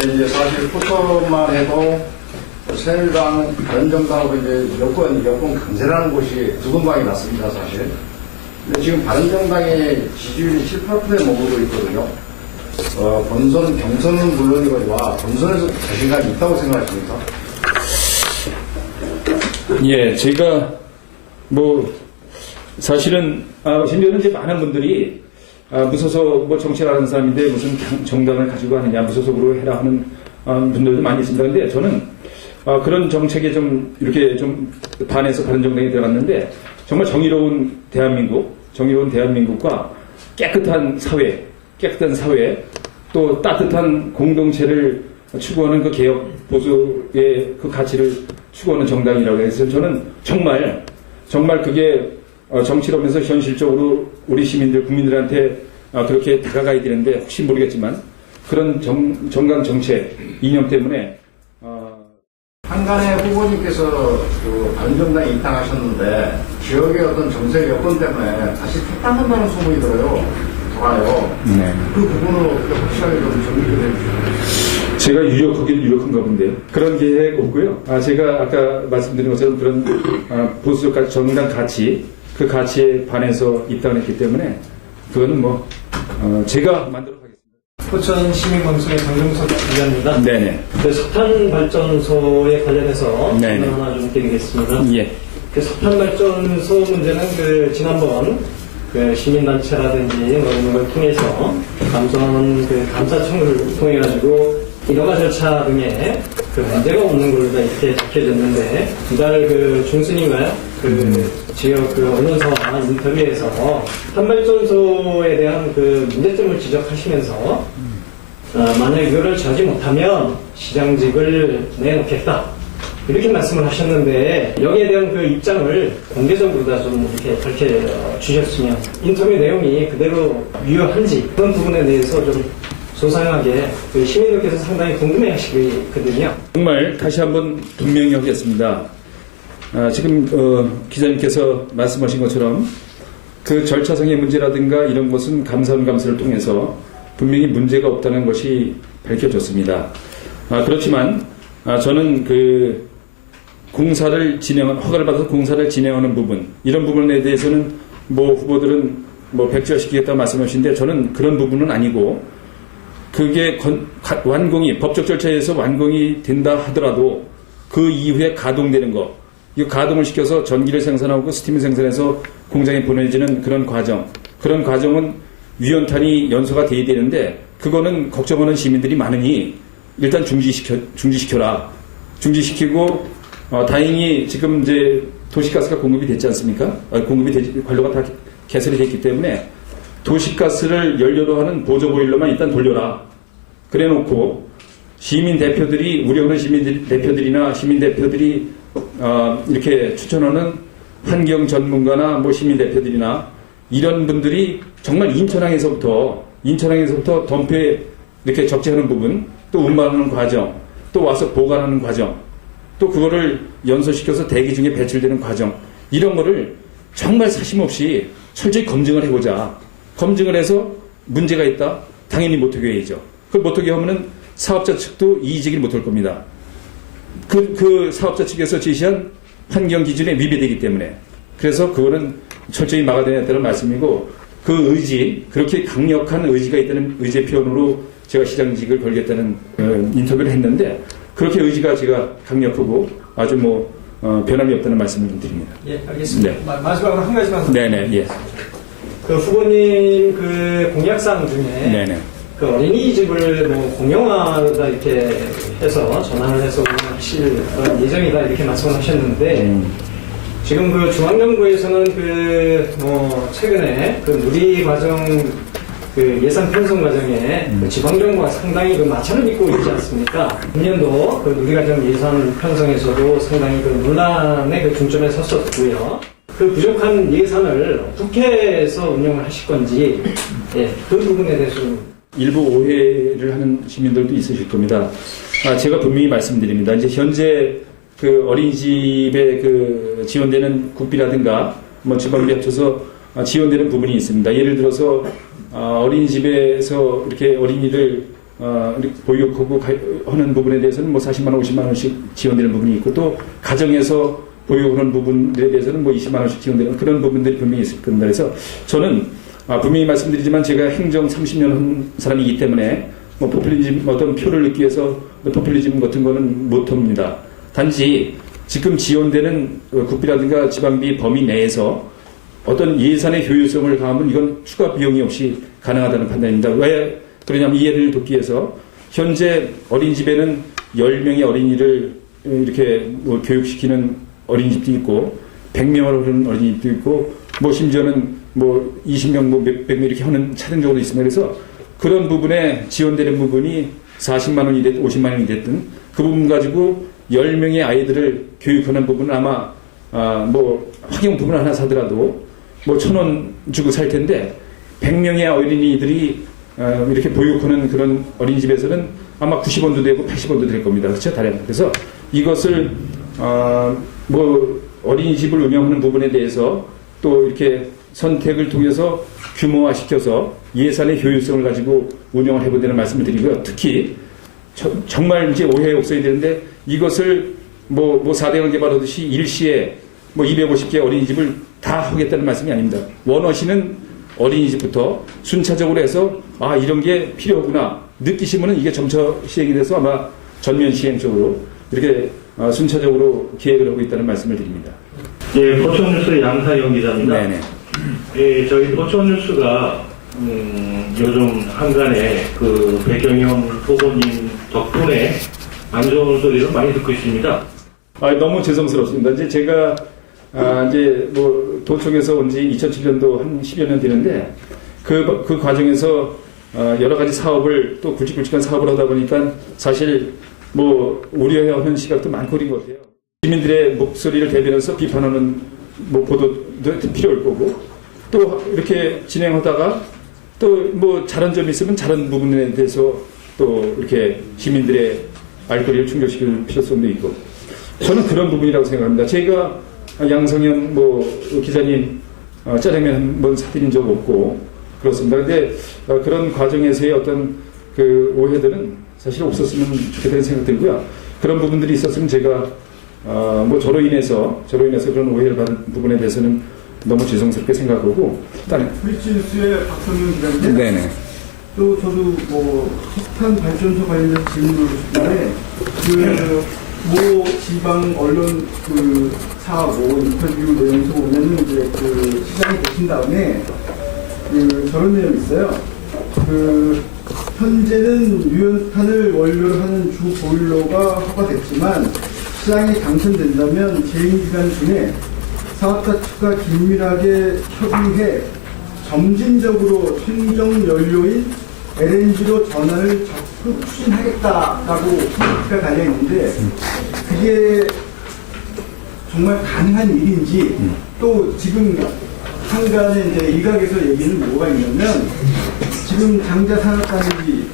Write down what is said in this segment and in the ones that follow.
근데 이제 사실 포천만 해도 새누리당, 바른정당하고 이제 여권 강세라는 곳이 두 군방이 났습니다, 사실. 근데 지금 바른정당의 지지율이 7, 8%에 머무르고 있거든요. 본선, 경선은 물론이거니와 본선에서 자신감이 있다고 생각하십니까? 예, 제가 사실은 심지어는 이제 많은 분들이 무소속 정치를 하는 사람인데 무슨 정당을 가지고 하느냐, 무소속으로 해라 하는 분들도 많이 있습니다. 근데 저는 그런 정책에 좀 이렇게 좀 반해서 바른정당에 들어갔는데 정말 정의로운 대한민국과 깨끗한 사회, 또 따뜻한 공동체를 추구하는 그 개혁 보수의 그 가치를 추구하는 정당이라고 해서 저는 정말 그게 정치를 하면서 현실적으로 우리 시민들, 국민들한테 그렇게 다가가야 되는데 혹시 모르겠지만 그런 정강 정책 이념 때문에 한간의 후보님께서 그 바른정당에 입당하셨는데 지역의 어떤 정책 여건 때문에 다시 탈당한다는 소문이 돌아요. 네. 그 부분은 어떻게 확실하게 좀 정리를 해주시죠. 제가 유력한가 본데요. 그런 계획 없고요. 제가 아까 말씀드린 것처럼 그런 보수적 정당 가치, 그 가치에 반해서 입당을 했기 때문에 그거는 제가 만들도록 하겠습니다. 포천 시민방송의 강정석 기자입니다. 네네. 그 석탄 발전소에 관련해서 네네. 질문 하나 좀 드리겠습니다. 예. 그 석탄 발전소 문제는 그 지난번 그 시민단체라든지 이런 걸 통해서 감사원 그 감사청을 통해 가지고 인허가 절차 등에 그 문제가 없는 걸로 이렇게 밝혀졌는데 이달 그 중순인가요? 그 지역 그 언론사와 인터뷰에서 탄발전소에 대한 그 문제점을 지적하시면서 만약 이거를 처하지 못하면 시장직을 내놓겠다 이렇게 말씀을 하셨는데 여기에 대한 그 입장을 공개적으로 다 좀 이렇게 밝혀주셨으면 인터뷰 내용이 그대로 유효한지 그런 부분에 대해서 좀 소상하게 그 시민들께서 상당히 궁금해하시거든요. 정말 다시 한번 분명히 하겠습니다. 지금 기자님께서 말씀하신 것처럼 그 절차상의 문제라든가 이런 것은 감사원 감사를 통해서 분명히 문제가 없다는 것이 밝혀졌습니다. 그렇지만 저는 그 허가를 받아서 공사를 진행하는 부분, 이런 부분에 대해서는 후보들은 백지화시키겠다고 말씀하시는데 저는 그런 부분은 아니고 그게 법적 절차에서 완공이 된다 하더라도 그 이후에 가동되는 거, 이 가동을 시켜서 전기를 생산하고 스팀을 생산해서 공장에 보내지는 그런 과정은 위원탄이 연소가 돼야 되는데 그거는 걱정하는 시민들이 많으니 일단 중지시켜라. 중지시키고 다행히 지금 이제 도시가스가 공급이 됐지 않습니까? 관로가 다 개설이 됐기 때문에 도시가스를 연료로 하는 보조보일러만 일단 돌려라. 그래 놓고 우려하는 시민 대표들이 이렇게 추천하는 환경 전문가나 시민 대표들이나 이런 분들이 정말 인천항에서부터 덤프에 이렇게 적재하는 부분, 또 운반하는 과정, 또 와서 보관하는 과정, 또 그거를 연소시켜서 대기 중에 배출되는 과정, 이런 거를 정말 사심없이 철저히 검증을 해보자. 검증을 해서 문제가 있다? 당연히 못하게 해야죠. 그걸 못하게 하면은 사업자 측도 이의제기를 못할 겁니다. 그 사업자 측에서 제시한 환경 기준에 위배되기 때문에. 그래서 그거는 철저히 막아야 된다는 말씀이고, 그 그렇게 강력한 의지가 있다는 의제 표현으로 제가 시장직을 걸겠다는 인터뷰를 했는데, 그렇게 의지가 제가 강력하고 아주 변함이 없다는 말씀을 드립니다. 예, 알겠습니다. 네. 마지막으로 한 가지만. 네네, 예. 그 후보님 그 공약사항 중에 네네. 그 어린이집을 공영화다 이렇게 해서 전환을 해서 운영하실 그런 예정이다 이렇게 말씀을 하셨는데 지금 그 중앙정부에서는 최근에 그 누리과정 그 예산 편성 과정에 그 지방정부가 상당히 그 마찰을 빚고 있지 않습니까? 금년도 그 누리과정 예산 편성에서도 상당히 그 논란의 그 중점에 섰었고요. 그 부족한 예산을 어떻게 해서 운영을 하실 건지, 그 부분에 대해서 일부 오해를 하는 시민들도 있으실 겁니다. 제가 분명히 말씀드립니다. 이제 현재 그 어린이집에 그 지원되는 국비라든가 지방비 합쳐서 지원되는 부분이 있습니다. 예를 들어서 어린이집에서 이렇게 어린이를 이렇게 보육하고 하는 부분에 대해서는 뭐 40만 원, 50만 원씩 지원되는 부분이 있고 또 가정에서 보육하는 부분들에 대해서는 뭐 20만 원씩 지원되는 그런 부분들이 분명히 있을 겁니다. 그래서 저는 분명히 말씀드리지만 제가 행정 30년 한 사람이기 때문에 뭐 포퓰리즘 어떤 표를 넣기 위해서 포퓰리즘 같은 거는 못합니다. 단지 지금 지원되는 국비라든가 지방비 범위 내에서 어떤 예산의 효율성을 가하면 이건 추가 비용이 없이 가능하다는 판단입니다. 왜 그러냐면 이해를 돕기 위해서 현재 어린이집에는 10명의 어린이를 이렇게 뭐 교육시키는 어린이집도 있고 100명을 하는 어린이집도 있고 뭐 심지어는 뭐 20명 뭐 몇백 명 이렇게 하는 차등적으로 있습니다. 그래서 그런 부분에 지원되는 부분이 40만 원이 됐든 50만 원이 됐든 그 부분 가지고 10명의 아이들을 교육하는 부분은 아마 뭐 학용품을 하나 사더라도 뭐 1,000원 주고 살 텐데 100명의 어린이들이 이렇게 보육하는 그런 어린이집에서는 아마 90원도 되고 80원도 될 겁니다. 그렇죠? 다량. 그래서 이것을 뭐 어린이집을 운영하는 부분에 대해서 또 이렇게 선택을 통해서 규모화시켜서 예산의 효율성을 가지고 운영을 해보자는 말씀을 드리고요. 특히 정말 이제 오해 없어야 되는데 이것을 뭐 4대강 개발하듯이 일시에 뭐 250개 어린이집을 다 하겠다는 말씀이 아닙니다. 원하시는 어린이집부터 순차적으로 해서 이런 게 필요하구나 느끼시면은 이게 점차 시행이 돼서 아마 전면 시행 쪽으로 이렇게 순차적으로 계획을 하고 있다는 말씀을 드립니다. 예, 포천뉴스 양사영 기자입니다. 네네. 예, 저희 포천뉴스가 요즘 한간에 그 백경현 후보님 덕분에 안 좋은 소리를 많이 듣고 있습니다. 너무 죄송스럽습니다. 이제 제가 이제 뭐 도청에서 온 지 2007년도 한 10여 년 되는데 그 과정에서 여러 가지 사업을 또 굵직굵직한 사업을 하다 보니까 사실 뭐 우려해야 하는 시각도 많고 그런 것 같아요. 시민들의 목소리를 대변해서 비판하는 뭐 보도도 필요할 거고 또 이렇게 진행하다가 또 뭐 잘한 점이 있으면 잘한 부분에 대해서 또 이렇게 시민들의 알거리를 충족시킬 필요성도 있고 저는 그런 부분이라고 생각합니다. 제가 양성현 뭐 기자님 짜장면 한번 사드린 적 없고 그렇습니다. 근데 그런 과정에서의 어떤 그 오해들은 사실 없었으면 좋겠다는 생각 들고요. 그런 부분들이 있었으면 제가 뭐 저로 인해서 그런 오해를 받은 부분에 대해서는 너무 죄송스럽게 생각하고 일단 브리치뉴스의 박성윤 기자인데 네네. 또 저도 뭐 석탄 발전소 관련해서 질문을 했는데 모 지방 언론 그 사하고 인터뷰 내용에서 보면은 이제 그 시장이 되신 다음에 저런 내용이 있어요. 현재는 유연탄을 원료로 하는 주 보일러가 허가됐지만 시장에 당선된다면 재임 기간 중에 사업자 측과 긴밀하게 협의해 점진적으로 청정 연료인 LNG로 전환을 적극 추진하겠다라고 표기가 달려 있는데 그게 정말 가능한 일인지 또 지금 한간에 이제 일각에서 얘기는 뭐가 있냐면 지금 장자 산업단지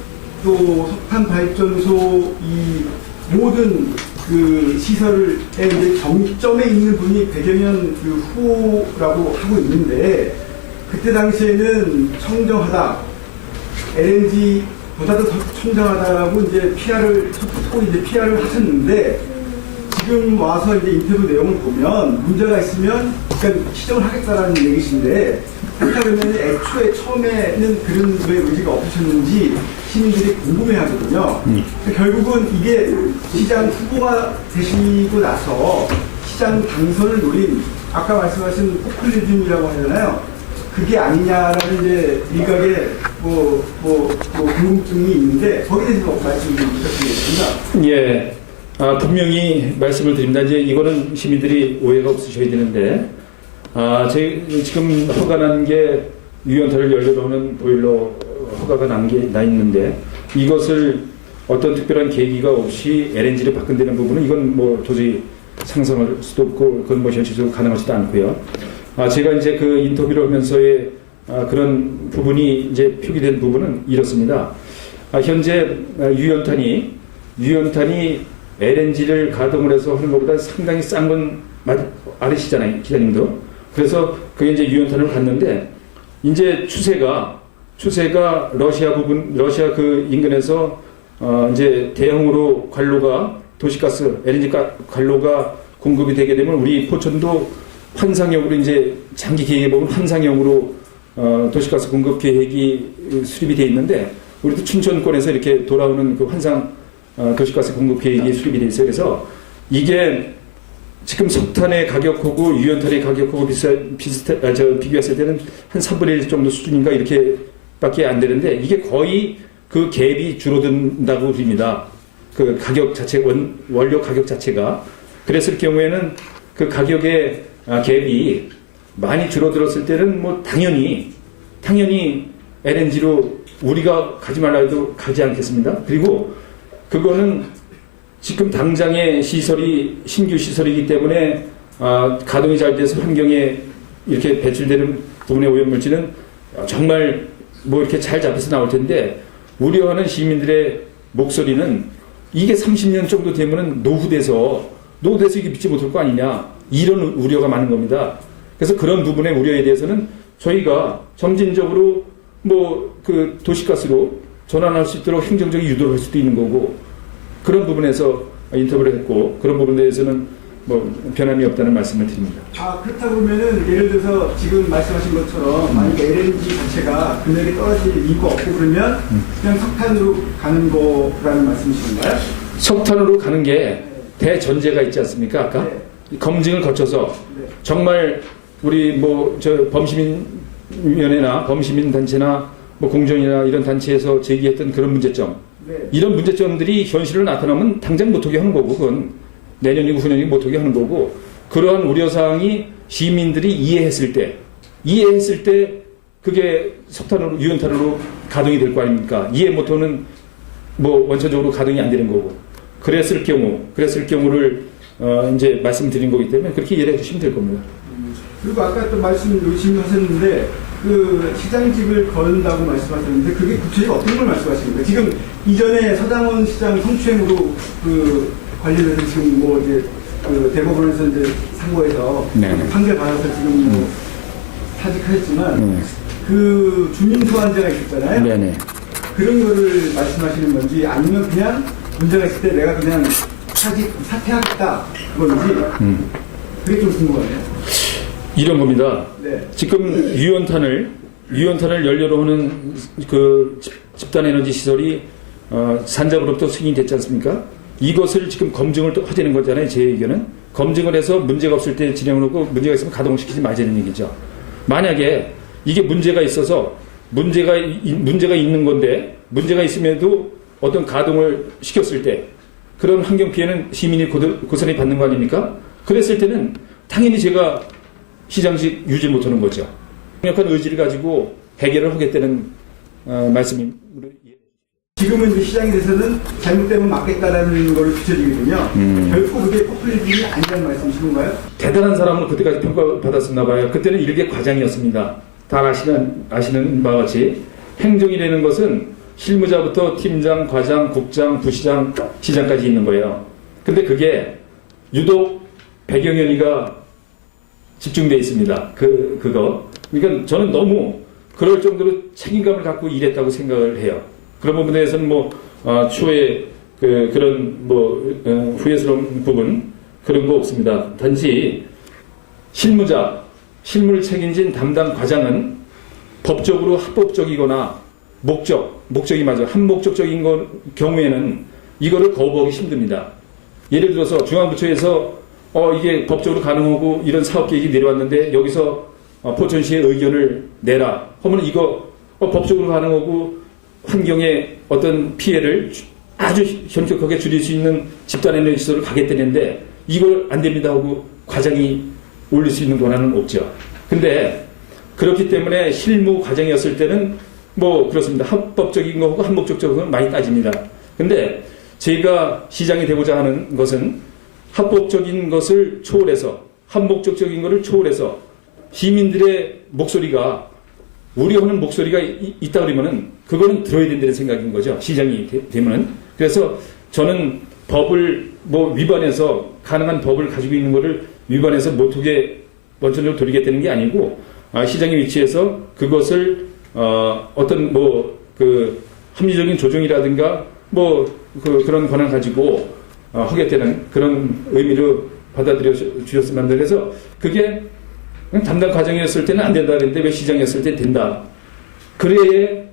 또 석탄 발전소 이 모든 그 시설에 이제 정점에 있는 분이 백경현 그 후보라고 하고 있는데 그때 당시에는 청정하다 LNG보다도 더 청정하다라고 이제 PR을 하셨는데 지금 와서 이제 인터뷰 내용을 보면 문제가 있으면 그러니까 시정을 하겠다라는 얘기신데 그렇다 그러면 애초에 처음에는 그런 거에 의지가 없으셨는지 시민들이 궁금해하거든요. 결국은 이게 시장 후보가 되시고 나서 시장 당선을 노린 아까 말씀하신 포퓰리즘이라고 하잖아요. 그게 아니냐라는 이제 일각의 궁금증이 있는데 거기에 대해서 말씀 좀 부탁드리겠습니다. 예. 분명히 말씀을 드립니다. 이제 이거는 시민들이 오해가 없으셔야 되는데, 지금 허가 난 게 유연탄을 연료로 하는 보일러 허가가 나 있는데, 이것을 어떤 특별한 계기가 없이 LNG를 바꾼다는 부분은 이건 뭐 도저히 상상할 수도 없고, 그건 뭐 현실적으로 가능하지도 않고요. 제가 이제 그 인터뷰를 하면서의 그런 부분이 이제 표기된 부분은 이렇습니다. 현재 유연탄이 LNG를 가동을 해서 하는 것보다 상당히 싼 건 아시잖아요, 기자님도. 그래서 그게 이제 유연탄을 갔는데, 이제 추세가 추세가 러시아 그 인근에서 이제 대형으로 관로가 도시가스, LNG 관로가 공급이 되게 되면 우리 포천도 환상형으로 이제 장기 계획에 보면 환상형으로 도시가스 공급 계획이 수립이 되어 있는데 우리도 춘천권에서 이렇게 돌아오는 그 환상 도시가스 공급 계획이 수립이 되어 있어요. 그래서 이게 지금 석탄의 가격하고 유연탄의 가격하고 비교했을 때는 한 3분의 1 정도 수준인가 이렇게밖에 안 되는데 이게 거의 그 갭이 줄어든다고 봅니다. 그 가격 자체, 원료 가격 자체가. 그랬을 경우에는 그 가격의 갭이 많이 줄어들었을 때는 뭐 당연히 LNG로 우리가 가지 말라 해도 가지 않겠습니다. 그리고 그거는 지금 당장의 시설이 신규 시설이기 때문에 가동이 잘 돼서 환경에 이렇게 배출되는 부분의 오염물질은 정말 뭐 이렇게 잘 잡혀서 나올 텐데 우려하는 시민들의 목소리는 이게 30년 정도 되면은 노후돼서 이게 믿지 못할 거 아니냐 이런 우려가 많은 겁니다. 그래서 그런 부분의 우려에 대해서는 저희가 점진적으로 뭐 그 도시가스로 전환할 수 있도록 행정적인 유도를 할 수도 있는 거고 그런 부분에서 인터뷰를 했고 그런 부분에 대해서는 뭐 변함이 없다는 말씀을 드립니다. 그렇다 보면은 예를 들어서 지금 말씀하신 것처럼 만약에 LNG 자체가 금액이 떨어질 이유가 없고 그러면 그냥 석탄으로 가는 거라는 말씀이신가요? 석탄으로 가는 게 대전제가 있지 않습니까? 아까 네. 검증을 거쳐서 네. 정말 우리 뭐 저 범시민위원회나 범시민단체나 뭐 공정이나 이런 단체에서 제기했던 그런 문제점 네. 이런 문제점들이 현실로 나타나면 당장 못하게 하는 거고 그건 내년이고 후년이고 못하게 하는 거고 그러한 우려사항이 시민들이 이해했을 때 그게 석탄으로 유연탄으로 가동이 될 거 아닙니까? 이해 못하는 뭐 원천적으로 가동이 안 되는 거고 그랬을 경우를 이제 말씀드린 거기 때문에 그렇게 이해해 주시면 될 겁니다. 그리고 아까 또 말씀하셨는데 그 시장직을 건다고 말씀하셨는데 그게 구체적으로 어떤 걸 말씀하시는 거예요? 지금 이전에 서장원 시장 성추행으로 그 관련해서 지금 뭐 이제 그 대법원에서 이제 상고해서 판결 받아서 지금 뭐 사직하셨지만 그 주민 소환제가 있었잖아요. 네네. 그런 거를 말씀하시는 건지 아니면 그냥 문제가 있을 때 내가 그냥 사퇴하겠다 그건지 그게 좀 궁금하네요. 이런 겁니다. 네. 지금 유연탄을 연료로 하는 그 집단에너지 시설이 산자부로부터 승인이 됐지 않습니까? 이것을 지금 검증을 또 하자는 거잖아요. 제 의견은 검증을 해서 문제가 없을 때 진행을 하고 문제가 있으면 가동을 시키지 말자는 얘기죠. 만약에 이게 문제가 있어서 문제가 있는 건데 문제가 있음에도 어떤 가동을 시켰을 때 그런 환경 피해는 시민이 고스란히 받는 거 아닙니까? 그랬을 때는 당연히 제가 시장직 유지 못하는 거죠. 강력한 의지를 가지고 해결을 하겠다는 말씀입니다. 지금은 이제 시장에 대해서는 잘못되면 막겠다라는 걸 비춰지거든요. 결코 그게 포퓰리즘이 아니라는 말씀이신 건가요? 대단한 사람으로 그때까지 평가받았었나 봐요. 그때는 일개 과장이었습니다. 다 아시는 바와 같이 행정이라는 것은 실무자부터 팀장, 과장, 국장, 부시장, 시장까지 있는 거예요. 근데 그게 유독 배경연이가 집중되어 있습니다. 그거. 그러니까 저는 너무 그럴 정도로 책임감을 갖고 일했다고 생각을 해요. 그런 부분에 대해서는 뭐, 추후에 그런 뭐, 후회스러운 부분, 그런 거 없습니다. 단지 실무를 책임진 담당 과장은 법적으로 합법적이거나 목적이 맞아요. 한목적적인 경우에는 이거를 거부하기 힘듭니다. 예를 들어서 중앙부처에서 이게 법적으로 가능하고 이런 사업계획이 내려왔는데 여기서 포천시의 의견을 내라 하면 이거 법적으로 가능하고 환경에 어떤 피해를 아주 현격하게 줄일 수 있는 집단에너지 시설을 가겠다는데 이걸 안 됩니다 하고 과장이 올릴 수 있는 권한은 없죠. 근데 그렇기 때문에 실무 과장이었을 때는 뭐 그렇습니다. 합법적인 거하고 한목적인 건 많이 따집니다. 근데 제가 시장이 되고자 하는 것은 합법적인 것을 초월해서 한목적인 것을 초월해서 시민들의 목소리가 우려하는 목소리가 있다 그러면은 그거는 들어야 된다는 생각인 거죠. 시장이 되면은. 그래서 저는 법을 뭐 위반해서 가능한 법을 가지고 있는 거를 위반해서 못하게 원천적으로 돌리겠다는 게 아니고 시장의 위치에서 그것을 어떤 그 합리적인 조정이라든가 그런 권한 가지고 하겠다는 그런 의미로 받아들여 주셨으면 한다. 그래서 그게 담당 과정이었을 때는 안 된다 그랬는데 왜 시장이었을 때 된다. 그래야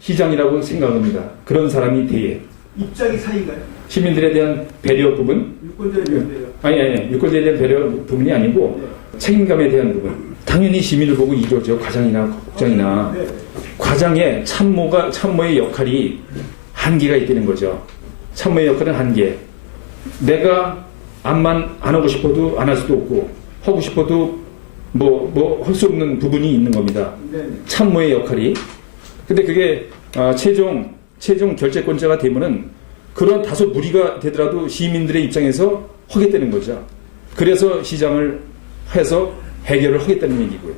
시장이라고 생각합니다. 그런 사람이 돼야. 입장이 사이인가요? 시민들에 대한 배려 부분? 유권자에 대한 배려. 아니, 유권자에 대한 배려 부분이 아니고 책임감에 대한 부분. 당연히 시민을 보고 이루어져. 과장이나 국장이나. 네. 과장의 참모의 역할이 한계가 있다는 거죠. 참모의 역할은 한계. 내가 안 하고 싶어도 안 할 수도 없고, 하고 싶어도 할 수 없는 부분이 있는 겁니다. 네. 참모의 역할이. 근데 그게 최종 결재권자가 되면은 그런 다소 무리가 되더라도 시민들의 입장에서 하겠다는 거죠. 그래서 시장을 해서 해결을 하겠다는 얘기고요.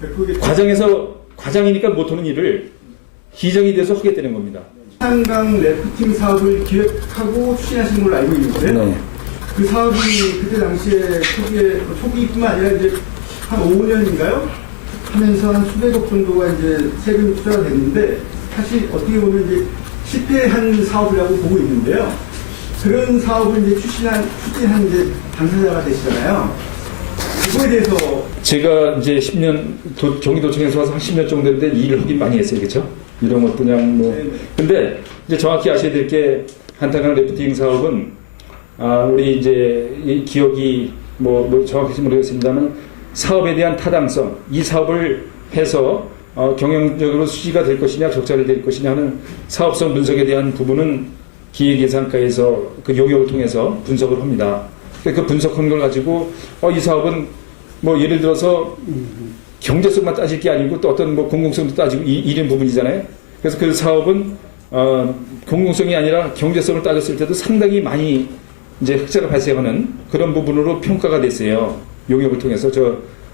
그게 과장이니까 못하는 일을 시장이 돼서 하겠다는 겁니다. 한강 래프팅 사업을 기획하고 추진하신 걸로 알고 있는데요. 네. 그 사업이 그때 당시에 초기뿐만 아니라 이제 한 5년인가요? 하면서 한 수백억 정도가 이제 세금이 투자가 됐는데 사실 어떻게 보면 이제 실패한 사업이라고 보고 있는데요. 그런 사업을 이제 추진한 이제 당사자가 되시잖아요. 그거에 대해서 제가 이제 10년 경기도청에서 와서 한 10년 정도 됐는데 일을 하긴 많이 했어요, 그렇죠? 이런 것 그냥 네네. 근데 이제 정확히 아셔야 될 게 한탄강 래프팅 사업은 우리 이제 이 기억이 정확히 모르겠습니다만 사업에 대한 타당성, 이 사업을 해서 경영적으로 수지가 될 것이냐 적자를 될 것이냐 하는 사업성 분석에 대한 부분은 기획예산과에서 그 용역을 통해서 분석을 합니다. 그 분석한 걸 가지고 이 사업은 예를 들어서 경제성만 따질 게 아니고 또 어떤 공공성도 따지고 이런 부분이잖아요. 그래서 그 사업은 공공성이 아니라 경제성을 따졌을 때도 상당히 많이 이제 흑자가 발생하는 그런 부분으로 평가가 됐어요. 용역을 통해서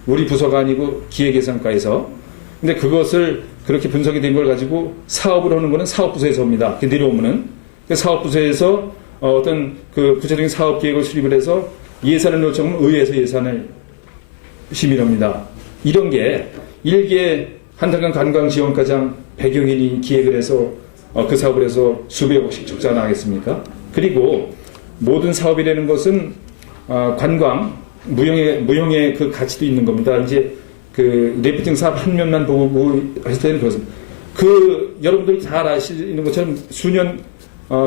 우리 부서가 아니고 기획예산과에서. 근데 그것을 그렇게 분석이 된 걸 가지고 사업을 하는 거는 사업부서에서 합니다. 내려오면은 그 사업부서에서 어떤 그 구체적인 사업 계획을 수립을 해서 예산을 요청하면 의회에서 예산을 심의합니다. 이런 게 일개 한탄강 관광지원과장 100여인이 기획을 해서 그 사업을 해서 수백억씩 적자 나겠습니까? 그리고 모든 사업이라는 것은 관광, 무형의 그 가치도 있는 겁니다. 이제 그 래프팅 사업 한 면만 보고 했을 때는 그렇습니다. 여러분들 잘 아시는 것처럼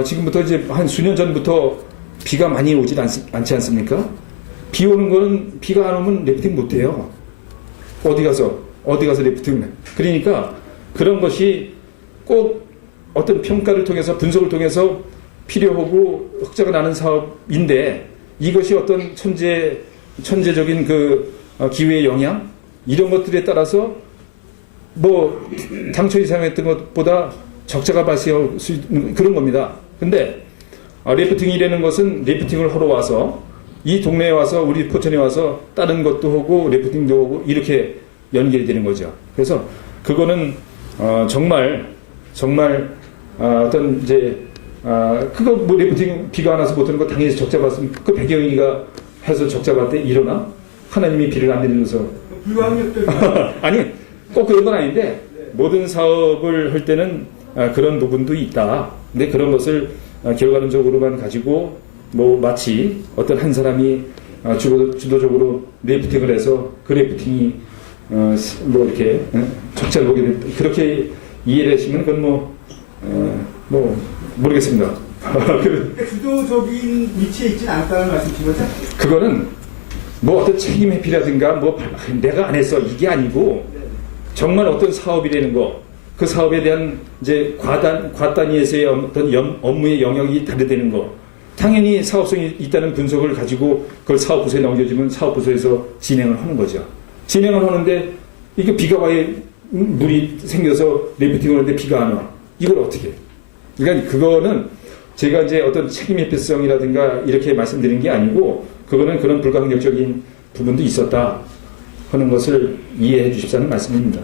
지금부터 이제 한 수년 전부터 비가 많이 오질 않지 않습니까? 비 오는 거는 비가 안 오면 래프팅 못 해요. 어디 가서 래프팅을 해. 그러니까 그런 것이 꼭 어떤 평가를 통해서 분석을 통해서 필요하고 흑자가 나는 사업인데 이것이 어떤 천재적인 그 기후의 영향 이런 것들에 따라서 당초 예상했던 것보다 적자가 발생할 수 있는 그런 겁니다. 근데 래프팅이라는 것은 래프팅을 하러 와서 이 동네에 와서 우리 포천에 와서 다른 것도 하고 래프팅도 하고 이렇게 연결이 되는 거죠. 그래서 그거는 정말 어떤 이제 래프팅 비가 안 와서 못하는 거 당연히 적자 봤으면 그 배경이가 해서 적자 봤을 때 일어나? 하나님이 비를 안 내리면서 불가항력적인 아니 꼭 그런 건 아닌데 모든 사업을 할 때는 그런 부분도 있다. 근데 그런 것을 결과론적으로만 가지고 마치 어떤 한 사람이 주도적으로 래프팅을 해서 그 래프팅이 이렇게 적자를 보게 된 그렇게 이해를 하시면 그건 모르겠습니다. 주도적인 위치에 있지는 않다는 말씀이신 거죠? 그거는 어떤 책임 회피라든가 내가 안 했어 이게 아니고 정말 어떤 사업이라는 거 그 사업에 대한 이제 과단위에서의 어떤 업무의 영역이 다르다는 거 당연히 사업성이 있다는 분석을 가지고 그걸 사업부서에 넘겨주면 사업부서에서 진행을 하는 거죠. 진행을 하는데 이게 비가 와야 물이 생겨서 래프팅을 하는데 비가 안 와. 이걸 어떻게 해? 그러니까 그거는 제가 이제 어떤 책임 회피성이라든가 이렇게 말씀드린 게 아니고 그거는 그런 불가항력적인 부분도 있었다 하는 것을 이해해 주십사는 말씀입니다.